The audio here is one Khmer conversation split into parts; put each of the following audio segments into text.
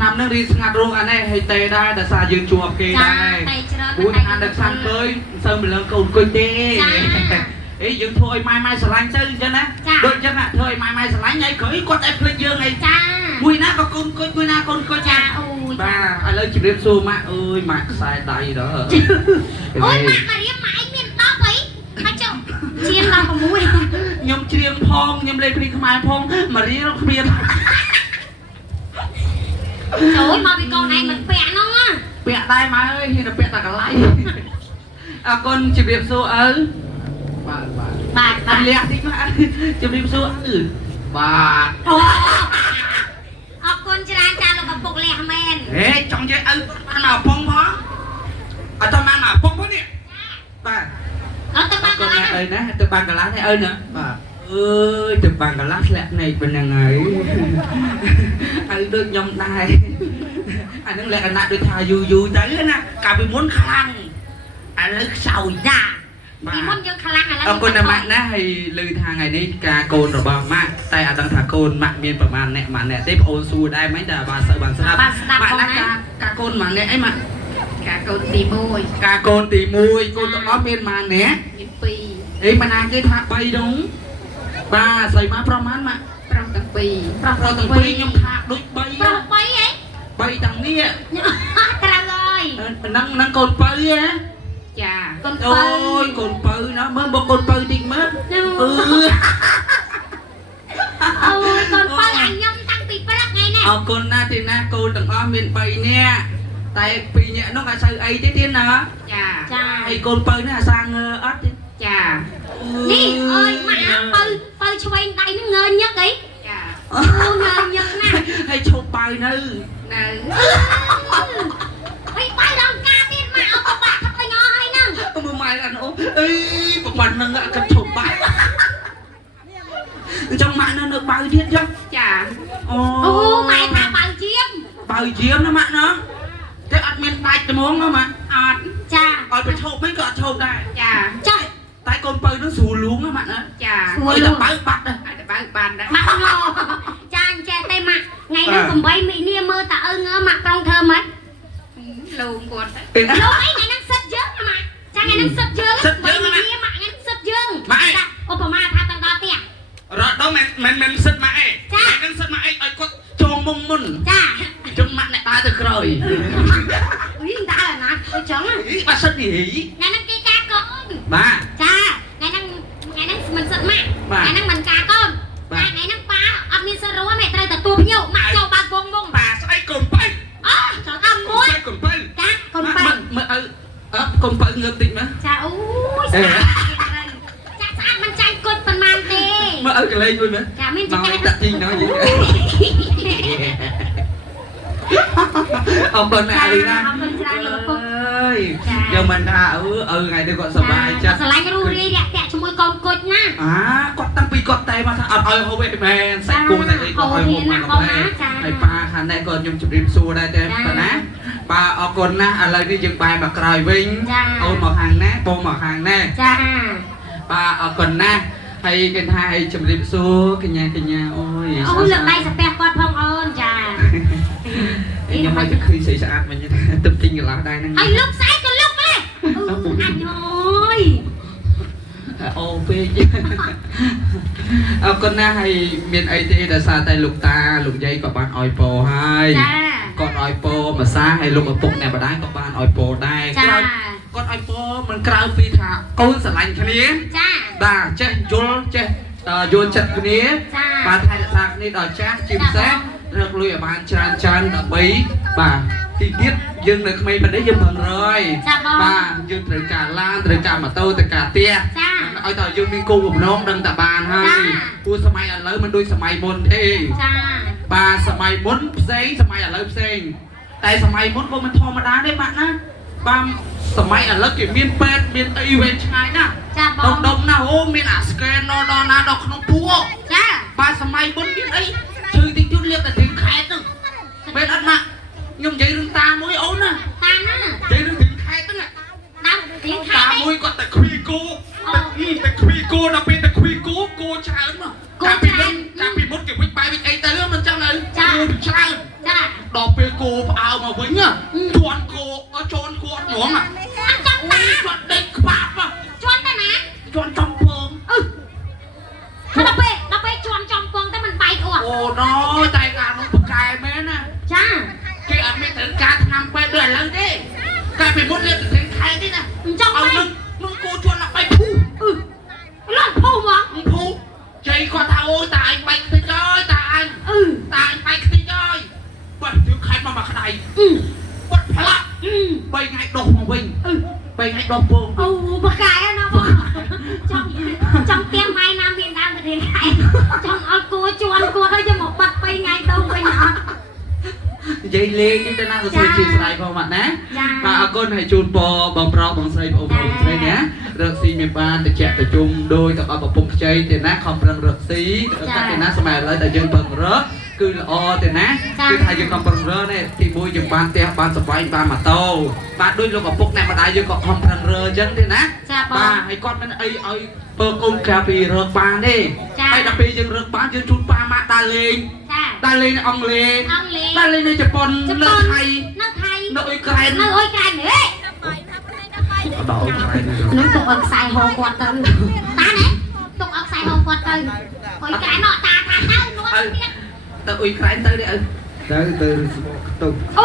นำนักเรียนสงัดโรงอันนี้ให้เตะได้แต่สายยืนชัวร์เกย์ได้บุญอันดับ3เลยเสริมเป็นเรื่องกูกุยเต้เอ้ยยังถอยไม่สลายเจ้าจังนะโดยจังนะถอยไม่สลายไงเคยกดไอ้เพลย์ยังไงบุญนะก็กุนกุยบุญนะกุนกุยจ้าบ้าอะไรจีบเรียบซูมาเอ้ยมาสายใดเหรอโอ้ยมาเรียกหมายเมียนต้อไปมาเจ้าเชียงเราของมุ้ยยมเชียงพองยมเลยพลีขมายพองมาเรียกเมียนโอ้ยมาเป็นกองไหนมันเปียน้องอ่ะเปียได้ไหมเฮ้ยเห็นเปียตากระไรคนจีบเรียบซูบาทเลี้ยที่มาจีบเรียบซูบาทโอ้เอาคนจราจรลงกับปกเลี้ยแมนเฮ้ยจังเจ้มันมาพองพอเอาทำมาพองพอเนี่ยบาทเอาตะบังกะลาเอ้ยนะตะบังกะลาเนี่ยเอ้ยนะบาทเอ้ยตะบังกะลาแหละในเป็นยังไงเดินยำได้อันนั้นแหละนะโดยทาอยู่ใจเลยนะกลับไปม้วนคลังอะไรเศร้าจ้ามีม้วนยังคลังอะไรเอาคนน่ะมานะให้ลือทางไงนี่กาโกนหรือบ้ามาแต่อาจารย์ถาโกนมาเมียนประมาณเนี่ยมาเนี่ยได้โอซูได้ไหมแต่บาสบันสลับมานะกาโกนมาเนี่ยไอ้มากาโกนตีมวยกาโกนตีมวยโกนต้องน้อเมียนมาเนี่ยปีเอ้ยมานานคือทักไปดงบาใส่มาประมาณมาเราตั้งปีเราตั้งปียมทักด้วยใบเราไปไอ้ใบตังนี่กระเลยนั่งโกนไปนะจ้าโกนโกนไปนะเมื่อบอกโกนไปจริงมั้ยเอาโกนไปอันยมตั้งปีประไงเนี่ยเอาโกนนะทีนะโกนตั้งอ้อมเมียนไปเนี่ยแต่ปีเนี่ยน้องอาศัยไอ้ที่นะจ้าไอ้โกนไปเนี่ยสร้างอัดจ้านี่เอ้ยมาไปช่วยได้นึงเงินnhất ấyเงินnhất nè ให้โชว์ไปนึไปลองกาเมียนมาเอาตัวบาทไปงอให้นึงมือไม้กันโอ้เอ้ยประมาณนึงอะกันโชว์ไปtrong mạng nó được bao nhiêu chứ chà mày thà bao chiếm nó mạng nó cái admin tay cái món nó mà chà rồi phải chụp mấy cái chụp đây chà trời tay con pơi nó xù luống nó mạng nữa chà ơi là bao bát đây bao bàn đấy mặt ngô cha tay mặt ngày nó cùng bay mỹ nia mơ tạ ơn ngơ mặt trong thơm ấy luôn cuột luôn ấy ngày nó sứt dớt mà cha ngày nó sứt dớt bay mỹ nia mặt ngày sứt dớt mày ô bà ma tha tao đó tiệt rồi đó mình sứt mày mình sứt mày ơi có cho mông mun trong mặt này ta được rồi ý người ta là nè tôi chóng à bà sứt gì ngày nó cây ca con bà cha ngày nó mình sứt mặt ngày nó mình ca con ngày nó ba âm như sơ rúa mẹ trai ta tua nhiều mặt châu ba bông bông bà sai cùng bay trời âm muối sai cùng bay cha con bay con bay ngược tình mà cha ui cha cha mình tranh cột phần màn tê mà cái lấy luôn nữa cha mình nói đặt tin nói gì ông bên này đi ra ơi giờ mình đã ngày đi gọi sờ bài cha sờ lại cái ru đi đẹp đẹp cho môi con cột nha cột tăng pi cột tay mà hôm về mẹใส่กูใส่ไอ้ก็hôm màก็ไอ้ปลาคันได้ก่อนยมจุดริมซูได้แต่นะปลาเอาคนนะอะไรที่ยังไปแบบกลายวิ่งเอาหมอกหางนะโปหมอกหางนะปลาเอาคนนะให้กันให้จุดริมซูกันยาโอ้ยโอ้ยเลือกได้สเปกกอดพองอ้อนจ้ายังไม่จะคืนใส่สะอาดมันจะตึมจริงกับเราได้นั่งไอ้ลูกไซก็ลูกแม่อันน้อยโอ้เป๊ะเอาคนน่าให้เมียนไอทีแต่ซาแต่ลูกตาลูกใหญ่กับบ้านออยโปให้ก่อนออยโปมาซ่าให้ลูกมาปุกเนี่ยมาได้กับบ้านออยโปได้ก่อนออยโปมันกลายปีถาก้นสลายคนนี้ด่าเจ๊โยนจัดคนนี้มาไทยจะทางนี้ดอกจ้าจิมแซ่เรื่องลุยบ้านจานดอกใบบ่าที่เทียบยังเลยไม่เป็นได้ยังเหมือนเลยบ่ายังตระการล้านตระการมาโต้ตระการเตี้ยไอ้ต่อยังมีกูกับน้องดังตาบานให้กูสมัยอะไรมันด้วยสมัยบนเองบ่าสมัยบนเซ็งสมัยอะไรเซ็งแต่สมัยบนพวกมันธรรมดาได้มากนะบ่าสมัยอะไรเกี่ยวมีนเป็ดมีนอีเวนต์ชายนะดงนะโอ้มีนอ่ะสแกนนอนนาดอกน้องพัวบ่าสมัยบนมีนไอ้ชื่อที่จุดเรียกแต่ถึงแค่ตึ้งเป็นอันน่ะยมใจเรื่องตามวยโอ้น่ะใจเรื่องถึงแค่ตึ้งอ่ะตามวยก็แต่คุยกูแต่คุยกูนะเป็นแต่คุยกูชาเนาะการปีมดเก็บไว้ไปเป็นไอ้แต่เรื่องมันจังเลยกูชา ដបពេលគោផ្អើមកវិញជន់គោជន់គោហ្មងចាំតាជន់ដេកក្បាប់ជន់ទៅណាជន់ចំពងដល់ពេលជន់ចំពងតែមិនបែកអត់អូណូតែកាលនោះបកែមែនណាចាគេអត់មានត្រូវការឆ្នាំពេទ្យដូចឥឡូវទេកាលពីមុនលេបទៅខែទេណាចង់ឲ្យនឹងគោជន់ដល់បែកភូលន់ភូមកភូជ័យគាត់ថាអូតាអញបែកខ្ទេចហើយតាអញតាអញបែកខ្ទេចហើយបាត់ជឿខែមកក្តៅបាត់ផ្លាក់3ថ្ងៃដុសមកវិញ3ថ្ងៃដុសពងអូបកែណាបងចង់ទៀងម៉ៃណាមានដើមទៅរៀនខែចង់ឲ្យគួជន់គាត់ឲ្យយកមកបាត់3ថ្ងៃដុសវិញអត់និយាយលេងទៅណាក៏ជួយជាស្ដាយផងណាបាទអរគុណឲ្យជូនពរបងប្រុសបងស្រីបងប្អូនស្រីណារកស៊ីមានបានតិចតិជុំដោយទៅអត់ប្រពន្ធខ្ចីទេណាខំប្រឹងរកស៊ីកាត់ទេណាសម័យឥឡូវតែយើងពឹងរកគឺល្អទេណាគឺថាយើងខំប្រឹងរកនេះទី1យើងបានផ្ទះបានសប្បាយបានម៉ូតូបាទដូចលោកឪពុកអ្នកម្ដាយយើងក៏ខំប្រឹងរកអញ្ចឹងទេណាបាទហើយគាត់មិនអីឲ្យពើកូនក្រៅពីរកបានទេហើយដល់ពេលយើងរកបានយើងជូនប៉ាម៉ាក់ដើរលេងដើរលេងអង់គ្លេសដើរលេងនៅជប៉ុននៅថៃនៅអ៊ុយក្រែនហេដល់អ៊ុយក្រែននោះទុកអត់ខ្សែហោគាត់ទៅតាណាទុកអត់ខ្សែហោគាត់ទៅអ៊ុយក្រែននោះតាថាទៅនោះទៀតទៅអ៊ុយក្រែនទៅទេទៅទៅអូ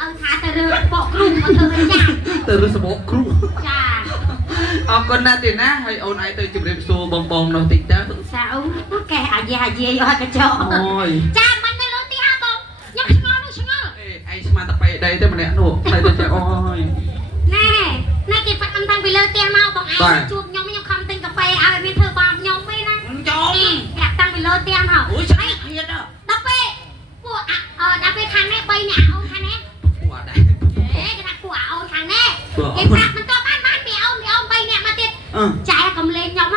អើថាទៅរើបកគ្រូមកធ្វើអីចាទៅរើសបកគ្រូចាអរគុណណាស់ទេណាហើយអូនឯងទៅជម្រាបសួរបងបងនោះតិចទៅចាអូនកែអាយាយអត់កញ្ចក់អូយចាមិនទៅលើទីហ่าបងខ្ញុំឆ្ងល់អេឯងស្មានតែបែដីទៅម្នាក់នោះទៅទៅអូយណែគេផាត់តាំងពីលើផ្ទះមកបងឯងជួបខ្ញុំខំទិញកាហ្វេឲ្យមានធ្វើបាបខ្ញុំទេណាចូលចាក់តាំងពីលើផ្ទះមកអូយឆ្អែតទៀតដល់ពេលពួកដល់ពេលខាងនេះ3នាក់អូនខាងនេះពួកអត់ដែរគេថាពួកអូនខាងនេះគេប្រាប់មិនតបានមានអូន3នាក់មកទៀតចែកំលេងខ្ញុំ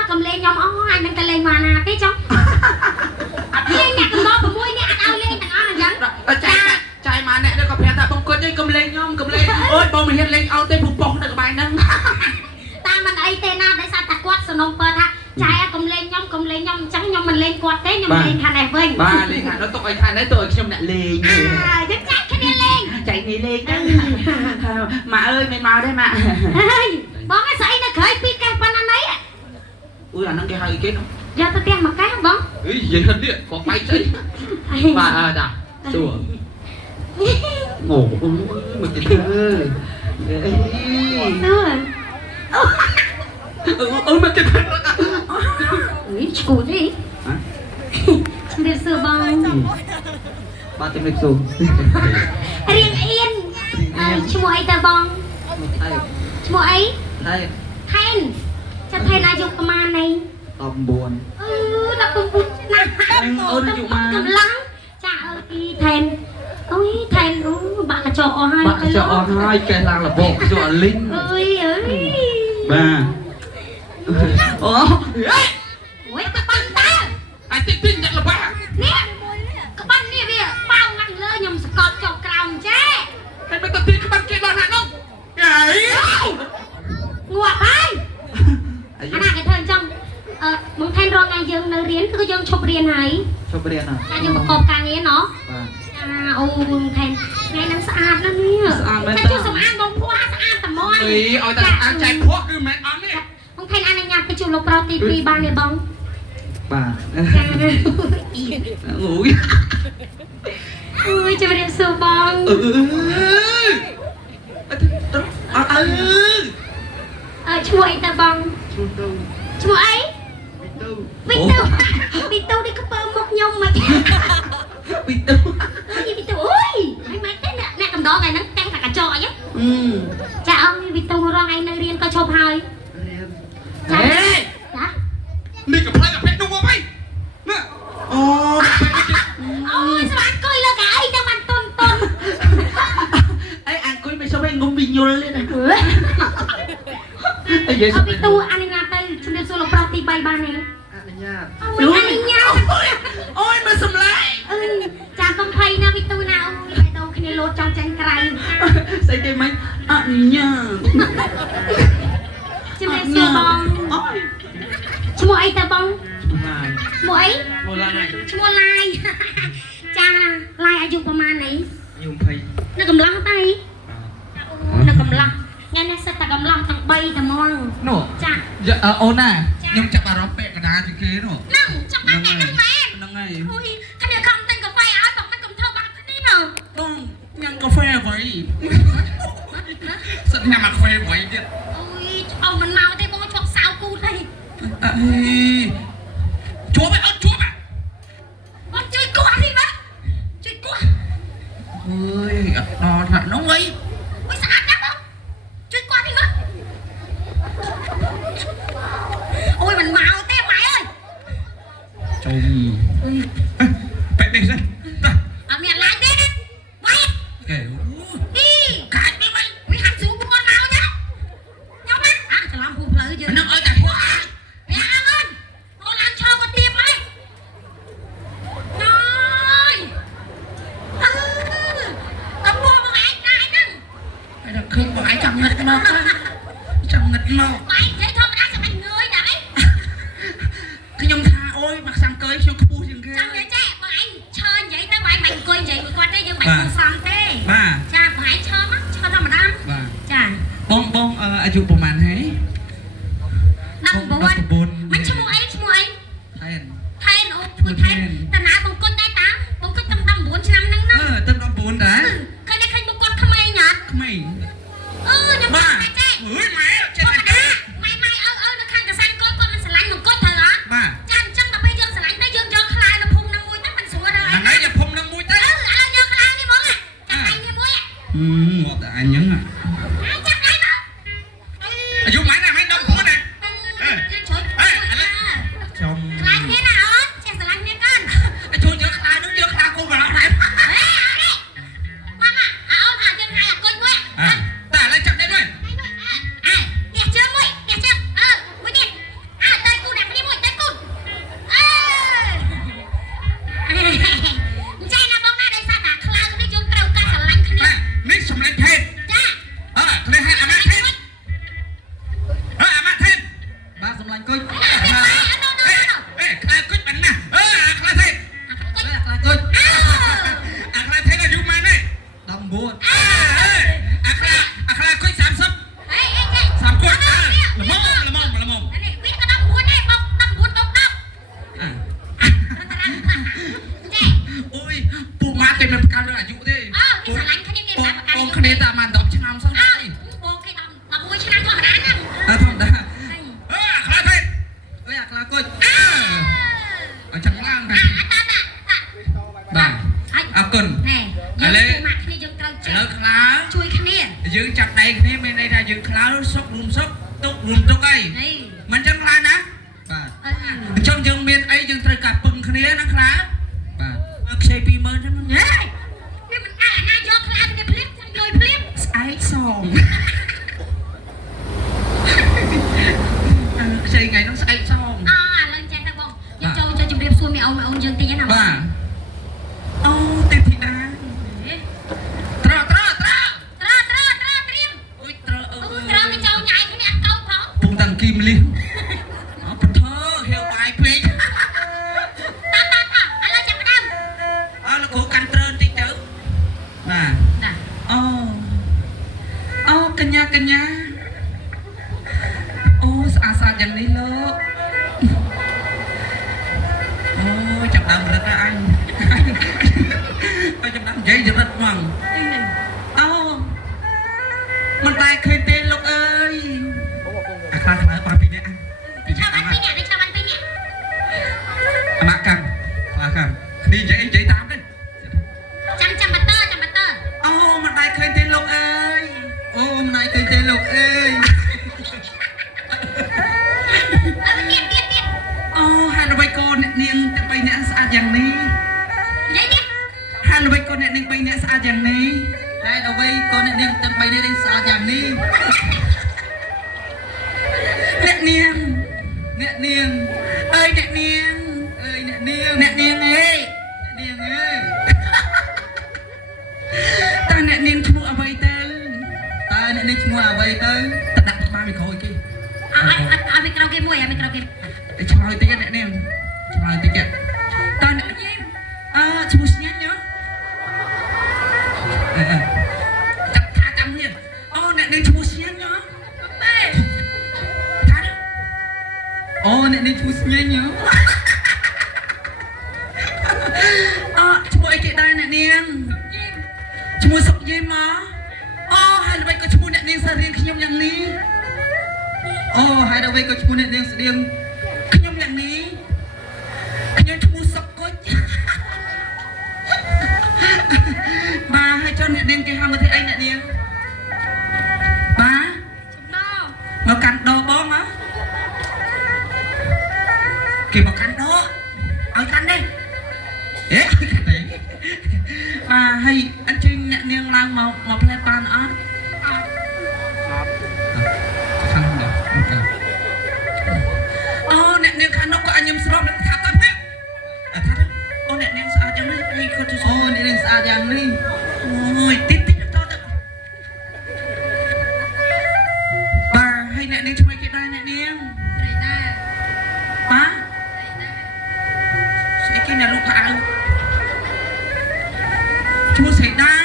អូអញនឹងទៅលេងមកណាទេចុះអត់លេងអ្នកកំឡោ6នាក់អត់ឲ្យលេងទាំងអស់អញ្ចឹងចាយមកអ្នកនេះក៏ប្រាប់ថាបងគាត់កំលេងខ្ញុំអូយបងមិនហ៊ានលេងអោទេពុះប៉ុសនៅក្បែរហ្នឹងតាមមិនអីទេណាដោយសារតែគាត់សនំពើថាចាយកំលេងខ្ញុំអញ្ចឹងខ្ញុំមិនលេងគាត់ទេខ្ញុំលេងខាងនេះវិញបាទលេងខាងនោះទុកឲ្យខាងនេះទុកឲ្យខ្ញុំអ្នកលេងយើងចាយគ្នាលេងចាយនេះលេងទៅម៉ាអើយមិនមកទេម៉ាហើយបងស្អីនៅក្រោយពីកែប៉ុណ្ណាណៃអូយអាហ្នឹងគេហៅគេយកទៅផ្ទះមកកែបងអីយើងហិននេះគាត់បែកស្អីបាទតាសួរngủ mình cái thơ mình cái thơ ui chịu đi được sửa bong ba tiếng lịch sử riêng yên chú ấy ta bong chú ấy Thanh cho Thanh ai dục mà này tầm buồn đập buồn cầm lắng chả ơi đi Thanh ôi Thanh bạn là trò hai cái làng là bộ trò linh ơi bà ôi các bạn ta anh tin nhận là bà nè các bạn nè bây giờ bao ngăn lơ nhầm sọt trò còng chứ anh bây giờ tin các bạn kia đoàn hạt không vậy ngọt ai anh à cái thân trong mong Thanh rồi ngày dương nơi riến cứ dương chụp riêng này à anh dương một cột càng nghe nó ô Thanh ngày nắng sạch lắm nè Thanh chưa xong ăn bông hoa sạch tầm môi ý ôi ta ăn chạy thuốc cứ mẹ ăn đi mong Thanh ăn anh nhặt cái chụp lục rau tì tì ba này bông bà ngủ ui cho mình sưu bông chú ấy ta bông chú ấy bị tu đi có bơ một nhông mà bị tu ui mấy cái nè cầm đó ngày nắng căng cả trò chứ cha ông bị tu rồi ngày nơi riêng coi chụp hơi ê đi gặp hai gặp hết đúng không mày nè ôi sao anh coi là cả ai cho mình tôn ấy anh coi mày sao mày ngông bị nhồi lên này không bị tu anh làm tay chúng ta solo party bay ba này đúng anh nhau ôi mà sầm lại cha con thầy na bị tu nào mày đâu khi này lột trong chân cày xây cái máy anh nha chúng ta solo bong mua ấy ta bong mua ấy mua lai cha laiอายุประมาณ អូនណាខ្ញុំចាប់អារម្មណ៍ពាក់កណ្ដាលជាងគេនោះ នឹងចាំបានតែនឹងមែន ហ្នឹងហើយ អូយគ្នាខំទិញកាហ្វេឲ្យបងមិនកុំធ្វើបាបគ្នាណា បងញ៉ាំកាហ្វេអ្វីសិនញ៉ាំកាហ្វេអ្វីទៀត អូយអស់មិនមកទេបងជាប់សៅគូទេ អីជួបអត់ជួប បងជួយគាត់នេះបាទជួយគាត់ អើយអត់ដល់ថ្នាក់នោះអី អូយស្អាតណាស់បងជួយគាត់នេះបាទអូយមិនមកទេម៉ែអើយ ចុំបែបនេះសិន អត់មានឡាយទេណាម៉ែ កែ អីកាច់នេះវិញវាហាត់ស្រួលពួកគាត់មកណាខ្ញុំណាអាច្រឡំភូផ្លូវយើង នឹងឲ្យតែពួក យ៉ាអើយអូនឡើងឈរគាត់ទៀតហើយណយអឺតើពួកបងឯងកាយហ្នឹង ហើយដល់ឃើញបងឯងចង់ងឹតមកចង់ងឹតមក ម៉ែនិយាយធម្មតាចាំបាច់ងើយដែរ ខ្ញុំថាអូយមកសាំកើយខ្ញុំខ្ពស់ជាងគេ ចាំនិយាយចេះបងឯងឈរនិយាយទៅបងឯងមិនអង្គុយនិយាយមួយគាត់ទេយើងមិនគួរសំទេ បាទ ចាបងឯងឈរមកឈរធម្មតា បាទ ចា បងអាយុប្រហែលហេ 19មិនឈ្មោះអី ថែន ថែនអូឈ្មោះថែនតាណាបងគុណដែរតាបងគុណតាំង19ឆ្នាំហ្នឹងណា ទៅ19ដែរ ឃើញតែឃើញបងគាត់ក្មេងអត់ ក្មេង ខ្ញុំ បាទ តែចេះ អើយម៉ែចេះ បង តែ ម៉ែនៅខាងកសាំងគាត់មិនស្រឡាញ់មកគាត់ត្រូវអត់ បាទ ចាអញ្ចឹងដល់ពេលយើងស្រឡាញ់ទៅយើងយកខ្លានៅភូមិហ្នឹងមួយទៅមិនស្រួលដែរ ហ្នឹងហើយយកភូមិនឹងមួយទៅ ឥឡូវយកខ្លានេះមកចាំដៃនេះមួយ ងាប់តែអញហ្នឹង ចាំដៃមក អាយុម៉ែណាហើយដល់ខ្លួនណា ជួយ ចំ ខ្លាញ់នេះណាអូនចេះស្រឡាញ់នេះកាន់ ជួយយកខ្លានោះយកខ្លាគោកន្លោះដែរ ម៉ាម៉ាអូនថាយើងឲ្យអាគុយមួយ តែឥឡូវចាប់ដែរមើល នេះជើងមួយនេះជើងមួយនេះដៃគូដាក់នេះមួយដៃគូចាណាបងណាដោយសារតែខ្លាំងនេះយើងត្រូវការស្រឡាញ់គ្នា នេះសម្លេងភេទ ចា គ្នាហៅអាម៉ាថេនអាម៉ាថេនបាទសម្លាញ់គុយខ្លាគុយបានណាខ្លាថេនខ្លាគុយអាខ្លាថេនអាយុម៉ែនេះ19អាខ្លាគុយ30 អេ 30គាត់ល្មម នេះវាក៏ដល់4ដែរបង19ដល់10ចា អូយពូម៉ាគេមិនប្រកាន់លើអាយុទេ គេស្រឡាញ់គ្នាគេប្រាប់ប្រកាន់ បងគ្នាតែបាន10ឆ្នាំសោះ បងគេ11ឆ្នាំធម្មតាហ្នឹង ធម្មតាខ្លាថេនអាខ្លាគុយអញ្ចឹងឡើងបាទអរគុណ ណែយើងមកគ្នាយើងត្រូវ ឥ ចេះ ឡូវខ្លា ជួយគ្នា យើងចាប់ដៃគ្នាមានន័យថាយើងខ្លាសុករួមសុកទុករួមទុកអី នេះ មិនចឹងខ្លាណាបាទអញ្ចឹងយើងមានអីយើងត្រូវការពឹងគ្នាណាខ្លាបាទខ្ចី20000ចឹង ហេនេះមិនអាណាយកខ្លាទៅភ្លាមចាំលុយភ្លាម ស្អែកសងខ្ចីថ្ងៃនោះស្អែកសង ឥឡូវចេះទៅបងយើងចូលជម្រាបសួរមីអូនយើងតិចណា បាទអូទេពធីតាត្ររៀមអូយត្រទៅចូលញ៉ៃគ្នាអត់កោផង ពុំតាំងគីមលីបធើហេវបាយពេក ឥឡូវចាប់ដើម លោកគ្រូកាន់ត្រើនតិចទៅបាទ ណា អូកញ្ញាអូស្អាតយ៉ាងនេះលោកអូចាប់ដើមរត់ទៅអញចាប់ដើមនិយាយរត់ហ្មងអូមិនតែឃើញទេលោកអើយអាខ្លាបានពីនេះពី ចាំបាន អា ពីនេះចាំបានពីនេះ ម៉ាក់កាន់ខ្លាកាន់គ្នានិយាយតាមទេ ចាំបតើអូមិនតែឃើញទេលោកអើយអូមិនតែឃើញទេលោកអើយ ទៀត អូហេតុអ្វីកូនអ្នកនាងទាំង3នាក់ស្អាតយ៉ាងនេះ និយាយនេះ ហេតុអ្វីកូនអ្នកនាង3នាក់ស្អាតយ៉ាងនេះហេតុអ្វីកូនអ្នកនាងទាំង3នាក់ស្អាតយ៉ាងនេះអ្នកនាងអើយអ្នកនាងអើយអ្នកនាងអើយតើអ្នកនាងឈ្មោះអ្វីទៅតើអ្នកនាងឈ្មោះអ្វីទៅតដាក់ក្បាលមីក្រូគេ អត់មីក្រូគេមួយមីក្រូគេ ឆ្លើយតិចអ្នកនាងឆ្លើយតិចតើឈ្មោះស្ញាញ់ញ៉ចាប់ថាចាំនេះអូអ្នកនាងឈ្មោះស្ញាញ់ញ៉ទេថា នេះឈ្មោះស្ញែងឈ្មោះអីគេដែរអ្នកនាងឈ្មោះសុកយីមកអូហើយល្បីក៏ឈ្មោះអ្នកនាងស្រៀងខ្ញុំយ៉ាងនេះអូហើយដល់វិញក៏ឈ្មោះអ្នកនាងស្រៀងខ្ញុំយ៉ាងនេះខ្ញុំឈ្មោះសុកគុជបាទហើយចុះអ្នកនាងគេហៅមកធ្វើអីអ្នកនាងបាទមកកាន់ដោបងហ៎គេមកកាន់ដោឲ្យកាន់ទេអេកាន់ទេហើយអញ្ចឹងអ្នកនាងឡើងមកផ្លែបានអត់ខាងនោះអូអ្នកនាងខាងនោះក៏អញខ្ញុំស្រោបនឹងថាតើណាថាអូអ្នកនាងស្អាតយ៉ាងនេះនេះគាត់អូអ្នកនាងស្អាតយ៉ាងនេះអូយទីតទៅអ្នកនាងឆ្មៃគេដែរអ្នកនាងត្រីដែរប៉ាស្អីគេអ្នកលោកខៅឈ្មោះស្រីដែរ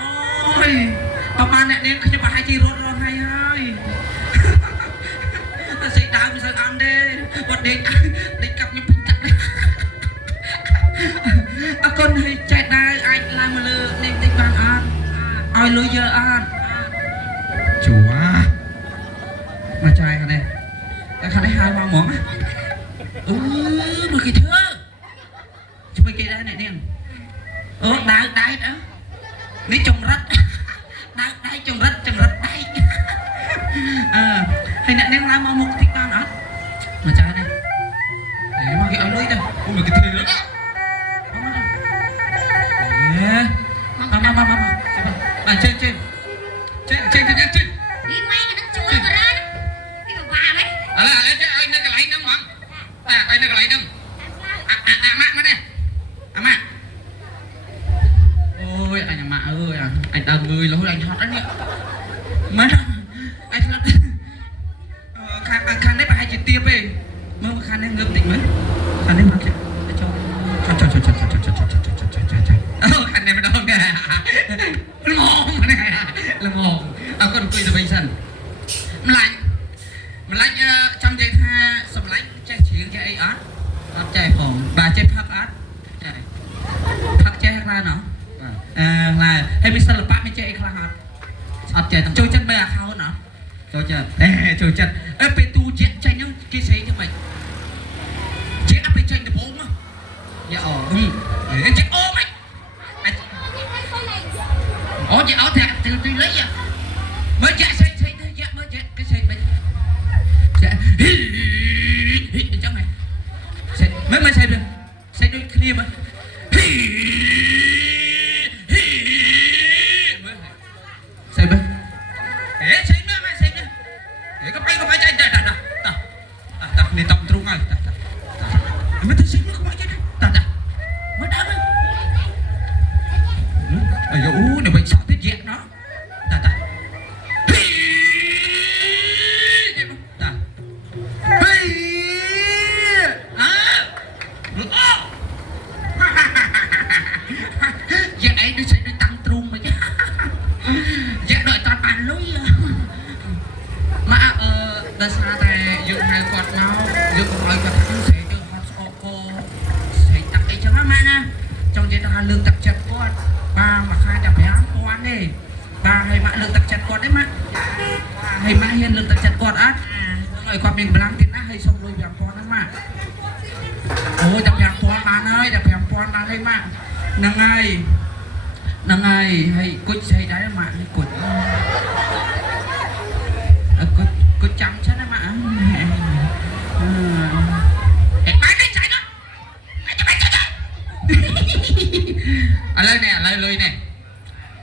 អូយប្រហែលអ្នកនាងខ្ញុំប្រហែលជារត់ហើយស្រីដែរមិនសូវអន់ទេគាត់ដេកកាប់ខ្ញុំពេញកាប់អរគុណឲ្យចែកដែរអាចឡើងមកលើនេះតិចបានអត់ឲ្យលុយយើអត់ជួមកចាយខាងនេះតែខាងនេះហៅមកហ្មងមើលគេធ្វើជួយគេដែរអ្នកនាងអូដៅដៃនេះចង្រិតដៅដៃចង្រិតដៃហើយអ្នកនាងឡើងមកមុខតិចបានអត់មកចាយនេះមកគេឲ្យលុយទៅអូមើលគេធ្វើមកចេញនេះម៉ែនឹងជួយក៏រ៉ានេះក៏បាហើយឥឡូវឲ្យនៅកន្លែងហ្នឹងហ្មងឲ្យនៅកន្លែងហ្នឹងអាម៉ាក់មកនេះអាម៉ាក់អូយអញអាម៉ាក់អើយអញដើរងើយរហូតអញហត់អញនេះម៉ែអញស្លាប់ខាងនេះប្រហែលជាទៀបទេមើលខាងនេះងើបតិចមើលខាងនេះមកចូលអូខាងនេះម្ដងល្មមអរគុណអង្គុយទៅវិញសិនម្លាញ់ចង់និយាយថាសម្លាញ់ចេះជ្រៀងចេះអីអត់ចេះផងបាទចេះផឹកអត់ចេះផឹកចេះខ្លះណោះបាទហើយមានសិល្បៈមានចេះអីខ្លះអត់ចេះចូលចិត្តមើលអាខោណោះចូលចិត្តចូលចិត្តពេលទូជាចេញហ្នឹងគេស្រីទៅមិនជាអត់ពេលចេញដំបូងមកយ៉ាអូចេះអូមិនអូជាអត់តែទីលេខមើលចាក់ស្អីទៅចាក់មើលចាក់គេស្អីមិនចាក់អញ្ចឹងហ៎ស្អីមើលស្អីដូចគ្នាមើលស្អីមើលស្អីមើលស្អីមើលក៏បាយចាច់តានេះតបទ្រូងហើយមើលទៅស្អីមើលក៏បាយចាច់តាមើលដើមអាយអូនេះវិញសក់ទៀតយៈណោះតាដោយសារតែយើងហៅគាត់មកយើងកុំឲ្យគាត់ថាស្រីយើងហត់ស្អកកស្រីទឹកអីចឹងណាម៉ែណាចង់និយាយថាលើកទឹកចិត្តគាត់បាទមួយខែតែ5000ទេបាទហើយម៉ាក់លើកទឹកចិត្តគាត់ទេម៉ាក់ហើយម៉ាក់ហ៊ានលើកទឹកចិត្តគាត់អត់ឲ្យគាត់មានកម្លាំងទៀតណាហើយសុំលុយ5000ហ្នឹងម៉ាក់អូយតែ5000បានហើយតែ5000បានហើយម៉ាក់ហ្នឹងហើយហើយគុជស្រីដែរម៉ាក់គុជចាំចឹងណាម៉ាក់បាយនេះចាយនោះឥឡូវនេះលុយនេះ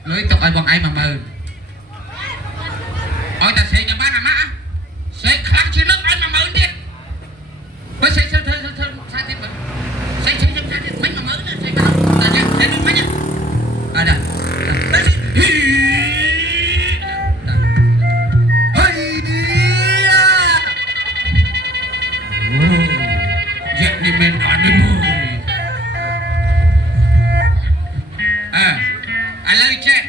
លុយទុកឲ្យបងឯង10000ឲ្យតែស្រីចាំបានអាម៉ាក់ស្រីខ្លាំងជាងនឹងឲ្យ10000ទៀតបើស្រីធ្វើសាទៀតបើស្រីចាំសាទៀតមិន10000ណាស្រីបានតែនេះនេះមិនអត់នេះមិនអត់នេះមកឥឡូវចេះ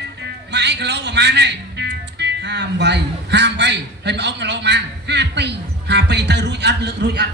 ម៉ាក់ឯងគីឡូប្រហែលហើយ58ហើយមកអុកគីឡូប្រហែល52ទៅរួចអត់ lực rụi ăn